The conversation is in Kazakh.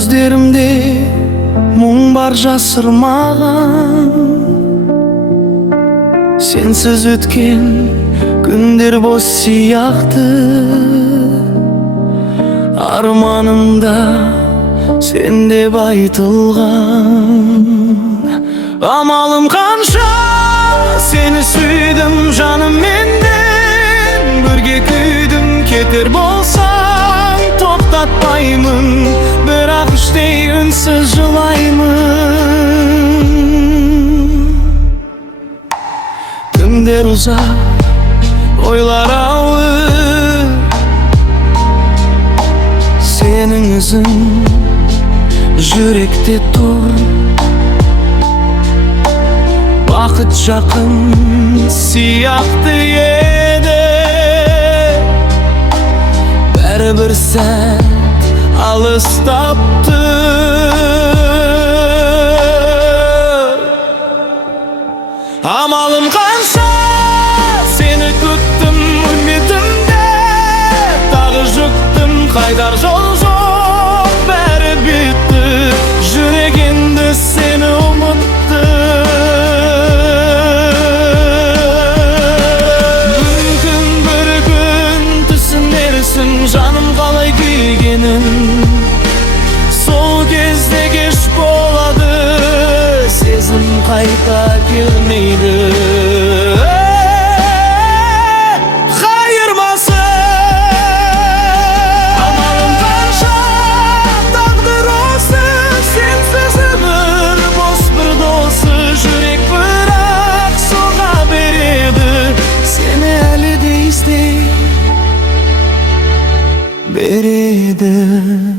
Gözlerimde muң бар жасырмаған. Sensiz өткен күндер бос сияқты. Арманымда сен деп айтылған. Амалым қанша сені сүйдім жаным менден. Бірге күйдім кетер болсаң тоқтатпаймын. Бірақ іштей үнсіз жылаймын. Түндер ұзақ, ойлар ауыр. Senin ізің жүректе тұр. Бақыт жақын сияқты еді. Бәрібір сәт алыстапты. Амалым қанша сені күттім үмітімде. Тағы жүктім қайдар жол жоқ, бәрі бітті. Жүрек енді сені ұмытты. Мүмкін бір күн түсінерсің жаным қалай күйгенін. Сол кезде кеш болады, сезім қайта келмейді. Beredi.